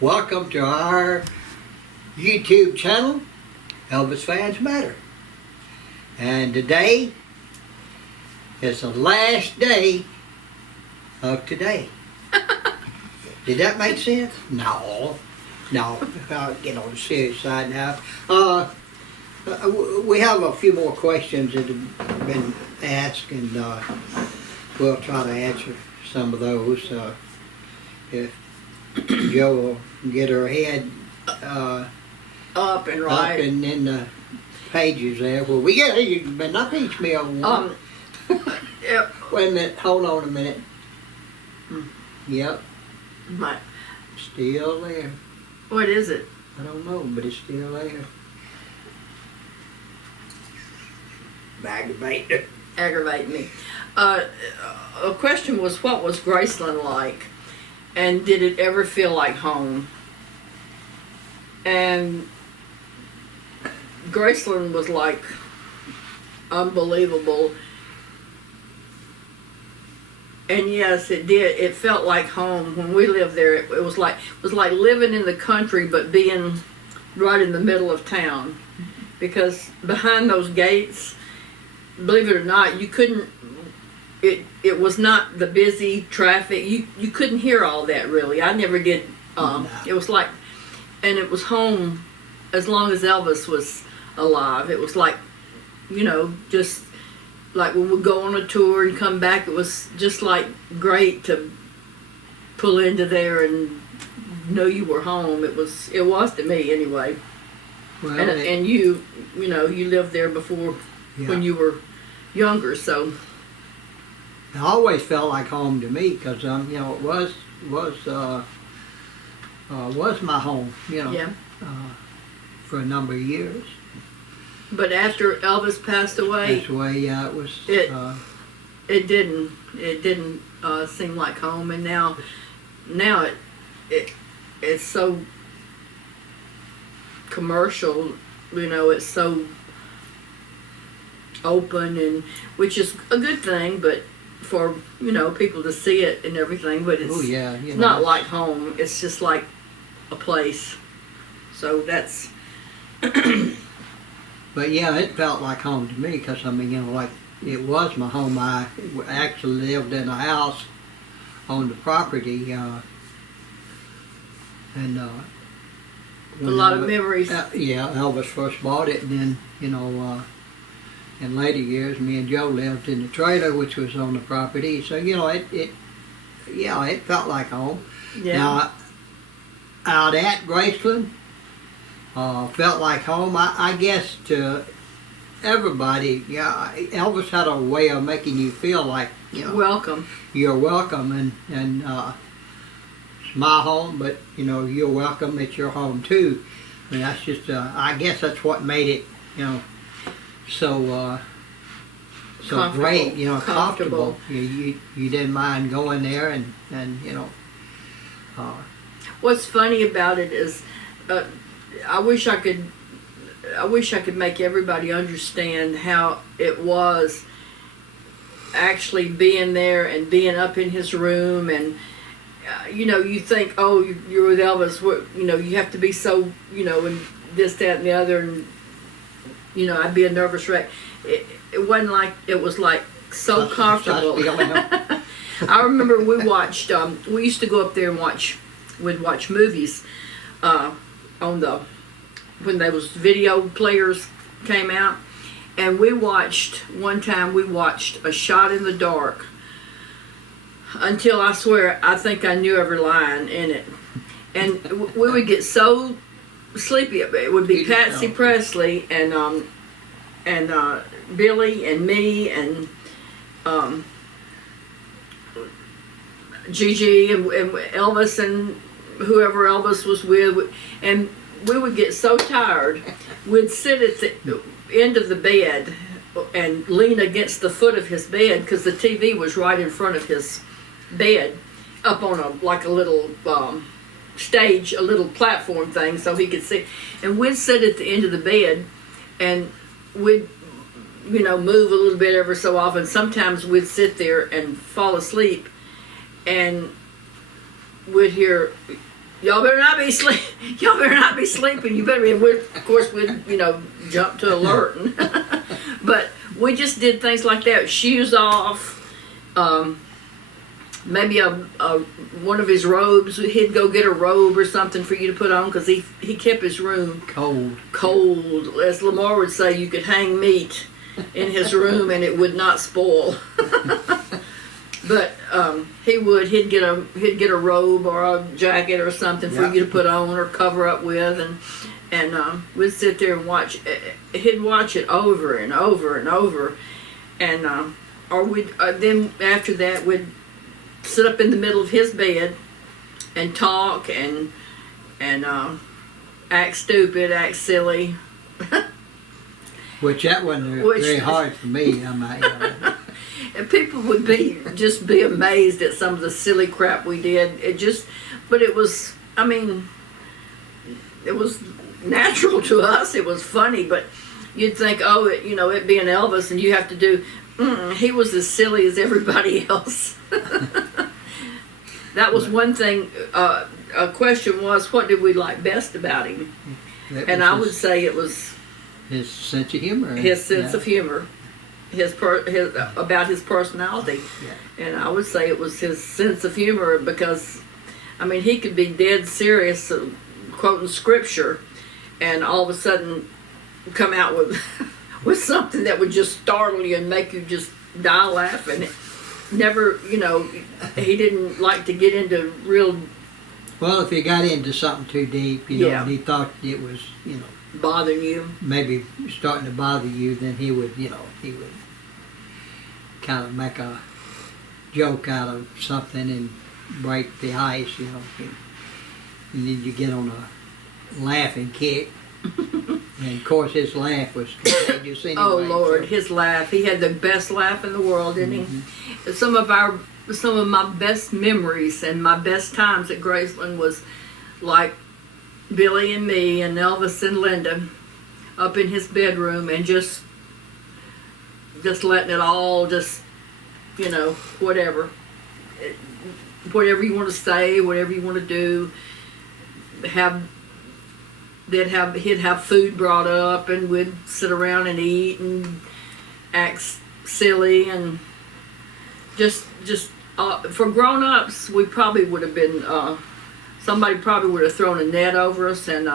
Welcome to our YouTube channel, Elvis Fans Matter. And today is the last day of today. Did that make sense? No. I'll get on the serious side now. We have a few more questions that have been asked, and we'll try to answer some of those. If Joe will get her head up and right. Up and in the pages there. Well, we get you better not teach me on one. Yep. Wait a minute. Hold on a minute. Yep. My, Still there. what is it? I don't know, but it's still there. Aggravating me. A question was, what was Graceland like? And did it ever feel like home? And Graceland was like unbelievable. And yes, it did. It felt like home when we lived there. It was like living in the country, but being right in the middle of town. Because behind those gates, believe it or not, you couldn't. It was not the busy traffic. You couldn't hear all that really. I never did. No. It was like, and it was home as long as Elvis was alive. It was like, just like when we go on a tour and come back, it was just like great to pull into there and know you were home. It was to me anyway. Well, And you lived there before when you were younger, so. It always felt like home to me because it was my home. Yeah. For a number of years. But after Elvis passed away, That's the way it was. it didn't seem like home, and now it's so commercial. It's so open, and which is a good thing, but for people to see it and everything, but it's not like home. It's just like a place. So that's. But yeah, it felt like home to me because like it was my home. I actually lived in a house on the property, and a lot of memories. Yeah, Elvis first bought it, and then in later years, me and Joe lived in the trailer, which was on the property. So it felt like home. Yeah. Now, out at Graceland, felt like home. I guess to everybody, Elvis had a way of making you feel like welcome. You're welcome, and it's my home, but you're welcome at your home too. I mean, that's just I guess that's what made it so great, comfortable. You didn't mind going there, and What's funny about it is, I wish I could make everybody understand how it was actually being there and being up in his room, and you think, oh, you're with Elvis, you have to be so, and this, that, and the other, and I'd be a nervous wreck. It wasn't like, it was like so comfortable. I remember we watched, we used to go up there and we'd watch movies when those video players came out. And one time we watched A Shot in the Dark until I swear I think I knew every line in it. And we would get so sleepy. It would be Patsy Presley and Billy and me and Gigi and Elvis and whoever Elvis was with, and we would get so tired, we'd sit at the end of the bed and lean against the foot of his bed because the TV was right in front of his bed, up on a little stage, a little platform thing, so he could see. And we'd sit at the end of the bed, and we'd move a little bit every so often. Sometimes we'd sit there and fall asleep, and we'd hear y'all better not be sleep. Y'all better not be sleeping. You better be. Of course, we'd jump to alert. But we just did things like that. Shoes off. Maybe one of his robes. He'd go get a robe or something for you to put on because he kept his room cold. As Lamar would say, you could hang meat in his room and it would not spoil. But he'd get a robe or a jacket or something for you to put on or cover up with, and we'd sit there and watch. He'd watch it over and over and over, and or we'd then after that we'd sit up in the middle of his bed and talk and act stupid, act silly. Which that wasn't very hard for me. I might. And people would just be amazed at some of the silly crap we did. But it was, I mean, it was natural to us. It was funny, but you'd think, it being Elvis, and you have to do. He was as silly as everybody else. That was one thing. A question was, what did we like best about him? And I would say it was his sense of humor. His sense of humor. About his personality, and I would say it was his sense of humor because, I mean, he could be dead serious, quoting scripture, and all of a sudden come out with something that would just startle you and make you just die laughing. Never, he didn't like to get into real. Well, if he got into something too deep, and he thought it was, bothering you, maybe starting to bother you, then he would kind of make a joke out of something and break the ice, and then you get on a laughing kick. And of course his laugh was contagious anyway. Oh Lord, his laugh. He had the best laugh in the world, didn't he? Some of my best memories and my best times at Graceland was like Billy and me and Elvis and Linda up in his bedroom and just letting it all whatever you want to say, whatever you want to do. He'd have food brought up and we'd sit around and eat and act silly and just for grown-ups we probably would have been somebody probably would have thrown a net over us and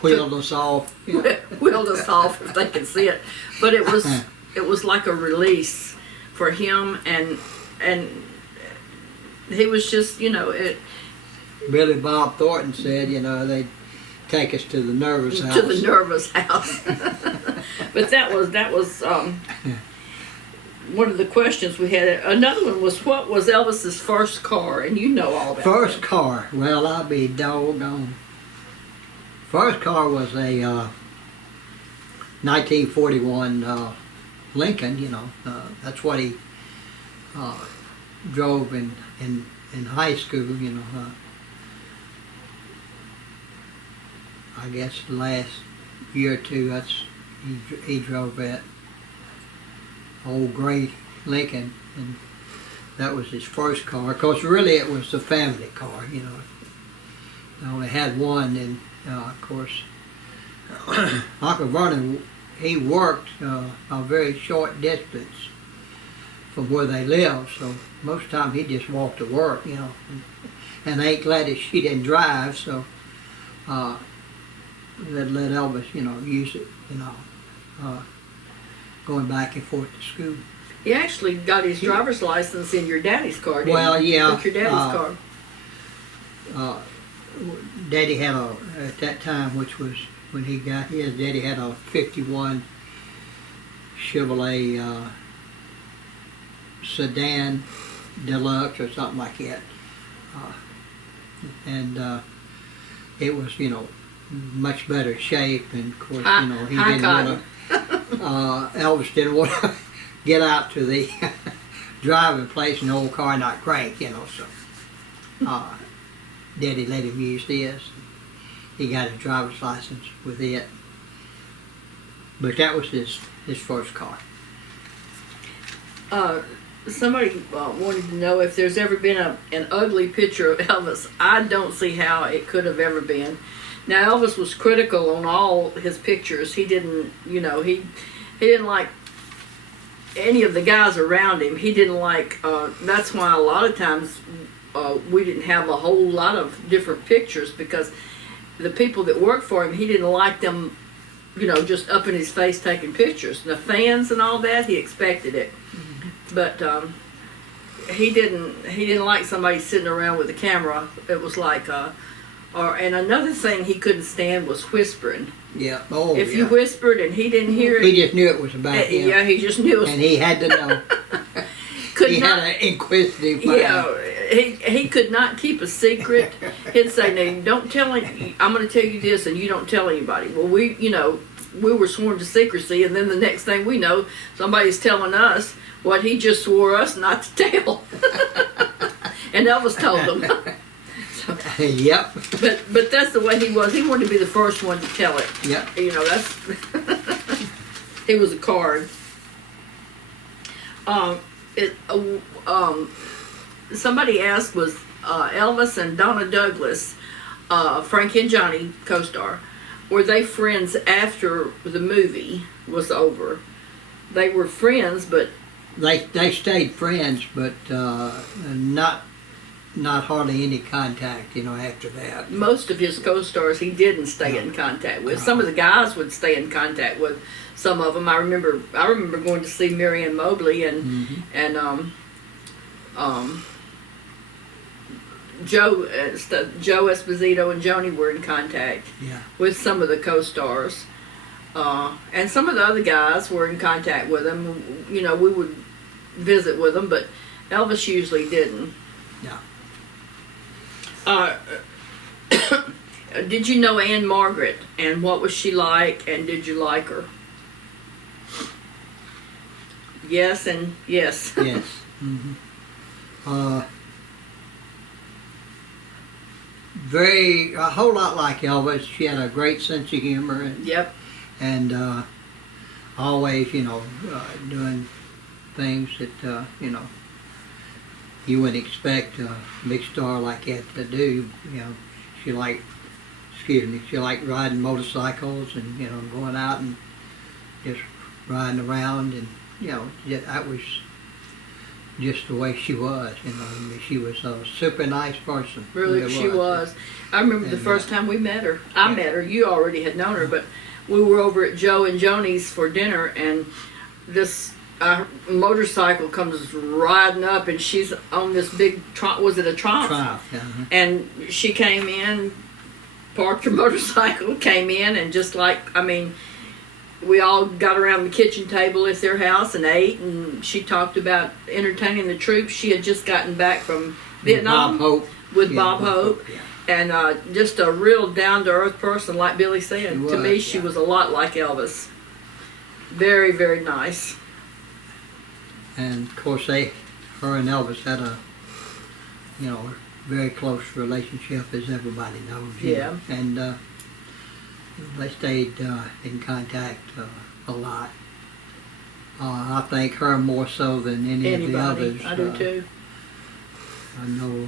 wheeled us off. Wheeled us off if they could see it. But it was like a release for him, and he was just, Billy Bob Thornton said, they'd take us to the nervous house. To the nervous house. But that was one of the questions we had. Another one was, what was Elvis's first car? And you know all about First car? Well, I'll be doggone. First car was a 1941 Lincoln, that's what he drove in high school, I guess the last year or two, he drove that old gray Lincoln, and that was his first car. Of course, really it was a family car, I only had one, and of course, Uncle Vernon, he worked a very short distance from where they lived, so most of the time he just walked to work, and they ain't glad that she didn't drive, so they'd let Elvis, use it, going back and forth to school. He actually got his driver's license in your daddy's car, didn't he? Well, yeah. Took your daddy's car. Daddy had at that time, which was when he got his, Daddy had a 51 Chevrolet sedan deluxe or something like that. And it was, much better shape, and of course, he didn't want to, Elvis didn't want to get out to the driving place in the old car and not crank, so Daddy let him use this. He got his driver's license with it. But that was his first car. somebody wanted to know if there's ever been an ugly picture of Elvis. I don't see how it could have ever been. Now Elvis was critical on all his pictures. He didn't, he didn't like any of the guys around him. He didn't like. That's why a lot of times we didn't have a whole lot of different pictures, because the people that worked for him, he didn't like them, just up in his face taking pictures. The fans and all that, he expected it. But he didn't like somebody sitting around with a camera. It was like and another thing he couldn't stand was whispering. Yeah. Oh, if you whispered and he didn't hear it, he just knew it was about him. Yeah, he just knew it was, and he had to know. He had an inquisitive mind. Yeah, he could not keep a secret. He'd say, "No, don't tell him. I'm going to tell you this, and you don't tell anybody." Well, we were sworn to secrecy, and then the next thing we know, somebody's telling us what he just swore us not to tell. And Elvis told them. So, yep. But that's the way he was. He wanted to be the first one to tell it. Yep. That's he was a card. Somebody asked, was Elvis and Donna Douglas, Frankie and Johnny co-star, were they friends after the movie was over? They were friends, but they stayed friends, but not hardly any contact, after that. Most of his co-stars he didn't stay in contact with. Some of the guys would stay in contact with some of them. I remember going to see Marianne Mobley and Joe Esposito and Joni were in contact with some of the co-stars, and some of the other guys were in contact with them. We would visit with them, but Elvis usually didn't. No. Did you know Anne Margaret, and what was she like, and did you like her? Yes and yes. Yes. Mm-hmm. A whole lot like Elvis. She had a great sense of humor. Yep. And always, doing things that, you wouldn't expect a big star like that to do. She liked riding motorcycles and, going out and just riding around, and, that was just the way she was. She was a super nice person. Really, she was. I remember the first time we met her. I met her. You already had known her, but we were over at Joe and Joni's for dinner, and this motorcycle comes riding up, and she's on this big was it a Triumph? Triumph, And she came in, parked her motorcycle, came in, and just we all got around the kitchen table at their house and ate, and she talked about entertaining the troops. She had just gotten back from Vietnam with Bob Hope. Yeah. And just a real down-to-earth person, like Billy said. To me, she was a lot like Elvis. Very, very nice. And of course, her and Elvis had a, very close relationship, as everybody knows. Yeah. And they stayed in contact a lot. I think her more so than any of the others. I do too. I know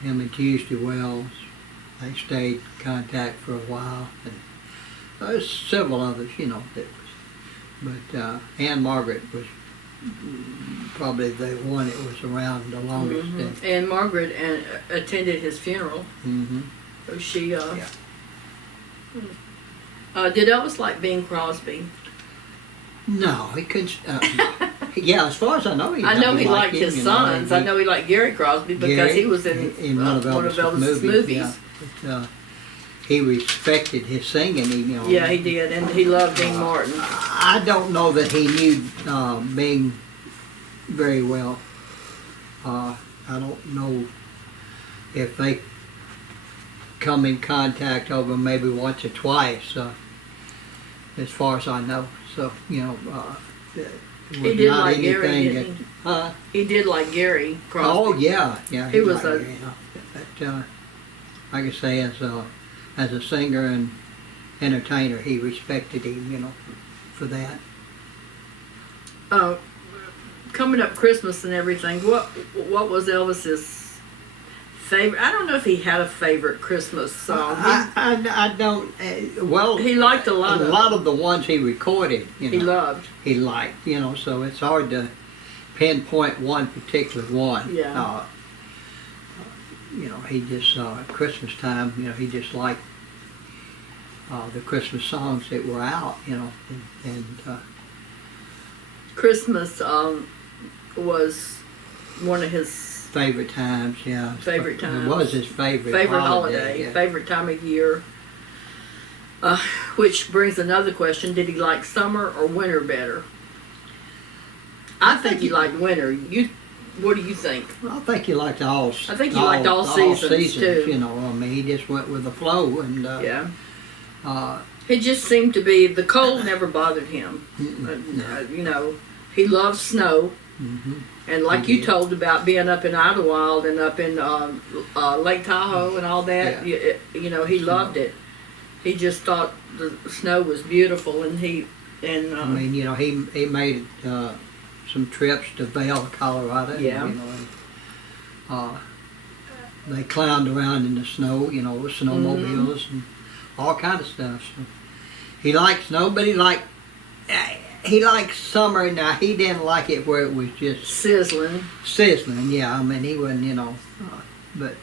him and Tuesday Wells, they stayed in contact for a while, and there's several others, that was. But Anne Margaret was probably the one that was around the longest. Mm-hmm. Anne Margaret attended his funeral. Mm-hmm. So she, did Elvis like Bing Crosby? No, he couldn't. Yeah, as far as I know, he liked his sons. I know he liked Gary Crosby because he was in one of Elvis's movies. Yeah. But, he respected his singing. Yeah, he did, and he loved Dean Martin. I don't know that he knew Bing very well. I don't know if they come in contact over maybe once or twice, as far as I know. So, he did like Gary, didn't he? He did like Gary Crosby. Oh, yeah. He was But, like I say, as a singer and entertainer, he respected him, for that. coming up Christmas and everything, what was Elvis's favorite? I don't know if he had a favorite Christmas song. I don't. Well, He liked a lot of the ones he recorded. You know, he loved. He liked. You know, so it's hard to pinpoint one particular one. Yeah. You know, he just at Christmas time. You know, he just liked the Christmas songs that were out. You know, and Christmas was one of his favorite times. Yeah, favorite times. It was his favorite holiday, yeah. favorite time of year. Which brings another question: did he like summer or winter better? I think he liked winter. What do you think? I think he liked all. I think he liked all seasons too. You know, I mean, he just went with the flow, and yeah. It just seemed to be the cold never bothered him. You know, he loved snow, and like you told about being up in Idlewild and up in Lake Tahoe and all that. Yeah. You know, he loved it. He just thought the snow was beautiful, and I mean, you know, he made some trips to Vail, Colorado. Yeah. You know, and, they clowned around in the snow. You know, with snowmobiles and all kind of stuff. So he liked snow, but he liked summer. Now he didn't like it where it was just sizzling. Yeah, I mean, he wasn't, you know, but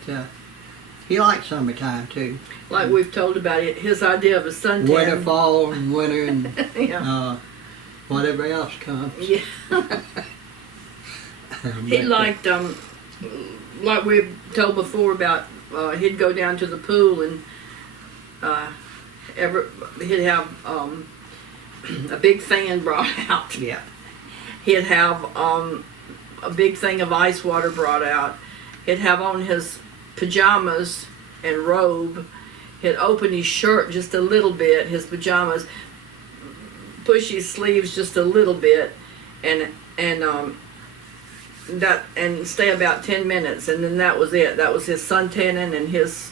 he liked summertime too. Like we've told about it, his idea of a suntan. Winter, fall, and winter, and yeah. whatever else comes. Yeah. He liked like we've told before about he'd go down to the pool and he'd have a big fan brought out. Yeah. He'd have a big thing of ice water brought out. He'd have on his pajamas and robe. He'd open his shirt just a little bit, his pajamas, push his sleeves just a little bit, and stay about 10 minutes, and then that was it. That was his suntanning and his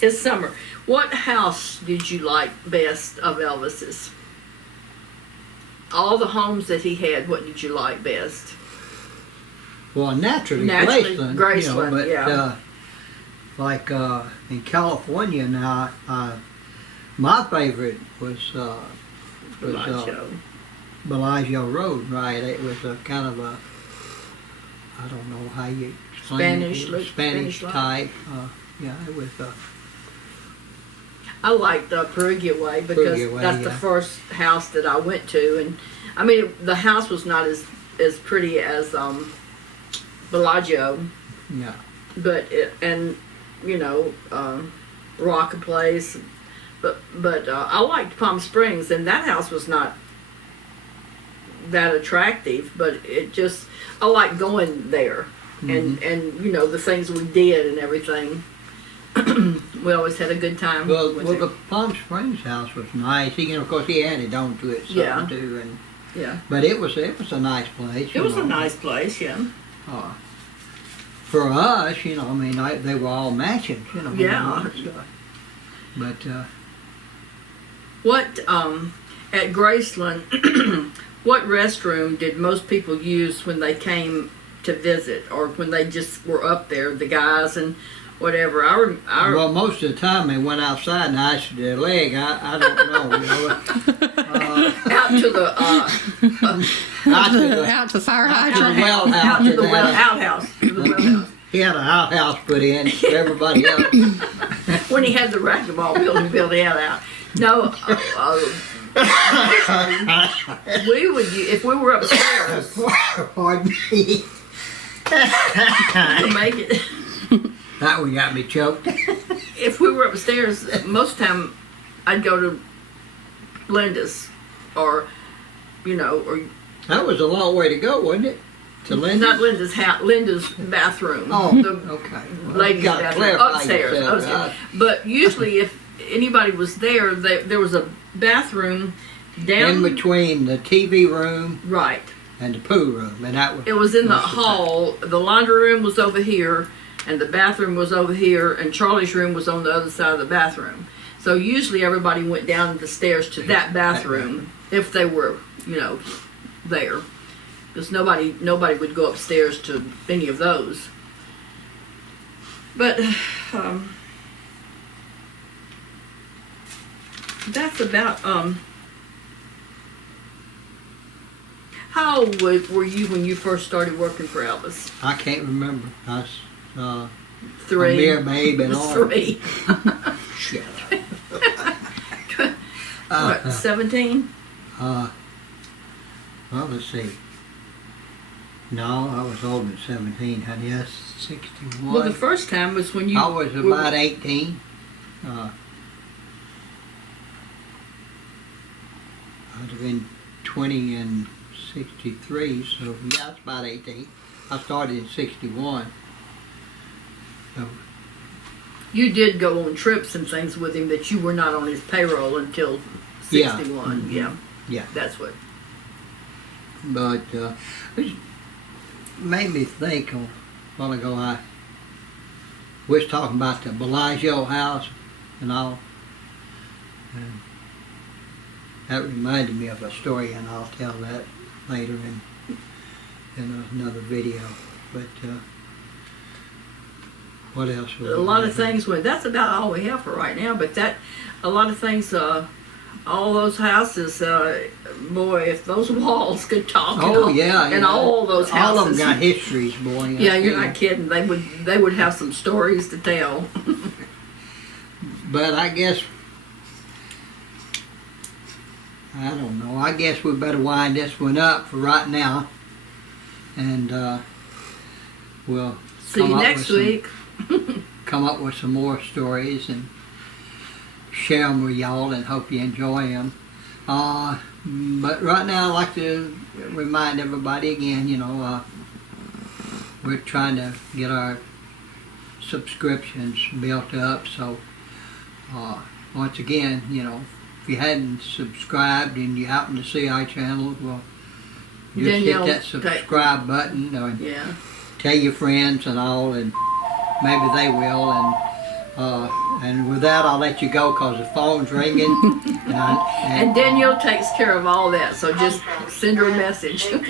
his summer. What house did you like best of Elvis's? All the homes that he had, what did you like best? Well, naturally Graceland, you know, but yeah. Like in California now, my favorite was Bellagio Road, right? It was a kind of a, I don't know how you explain it. Spanish type. Yeah, it was. I liked Perugia Way because that's the first house that I went to, and I mean the house was not as pretty as Bellagio. Yeah. But Rock Place, but I liked Palm Springs, and that house was not that attractive, but I liked going there, and you know the things we did and everything. We always had a good time. Well, the Palm Springs house was nice. You know, of course, he added on to it some too, and yeah. But it was a nice place. It was a nice place, yeah. For us, you know, I mean, they were all mansions, you know. Yeah. But what at Graceland, what restroom did most people use when they came to visit, or when they just were up there, the guys and whatever? Well, most of the time they went outside and iced their leg. I don't know, you know. Out to the out to the fire hydrant. Out to the outhouse. He had an outhouse put in for everybody else. When he had the racquetball building built that out. No, we would, if we were upstairs. Pardon me. To make it. That one got me choked. If we were upstairs, most of the time I'd go to Linda's, or or. That was a long way to go, wasn't it? To Linda's? Not Linda's house, Linda's bathroom. Oh, okay. Well, ladies' bathroom upstairs. But usually, if anybody was there, there was a bathroom down in between the TV room, right, and the pool room, and that was. It was in the hall. The laundry room was over here, and the bathroom was over here, and Charlie's room was on the other side of the bathroom. So usually everybody went down the stairs to that bathroom if they were, there, because nobody would go upstairs to any of those. But that's about how old were you when you first started working for Elvis? I can't remember. I was a 3. mere babe and all. 3. Shit. What, 17? Well, let's see. No, I was older than 17, honey. Yes, 61. Well, the first time was when you... I was about 18. I'd have been 20 and 63, so yeah, it's about 18. I started in 61. So, You did go on trips and things with him, that you were not on his payroll until 61. Yeah. Mm-hmm. Yeah. That's what... but it made me think a while ago. I was talking about the Bellagio house and all, and that reminded me of a story, and I'll tell that later in another video. But what else? A lot of things went. That's about all we have for right now. But a lot of things. All those houses. Boy, if those walls could talk. Oh yeah, and all those houses. All of them got histories, boy. Yeah, you're not kidding. They would have some stories to tell. But I guess, I don't know. I guess we better wind this one up for right now, and we'll See you next week. Come up with some more stories and share them with y'all, and hope you enjoy them. But right now, I'd like to remind everybody again, we're trying to get our subscriptions built up. So once again, if you hadn't subscribed and you happen to see our channel, well, just hit that subscribe button, or tell your friends and all, and maybe they will. And with that, I'll let you go because the phone's ringing. And Danielle takes care of all that, so just send her a message. 6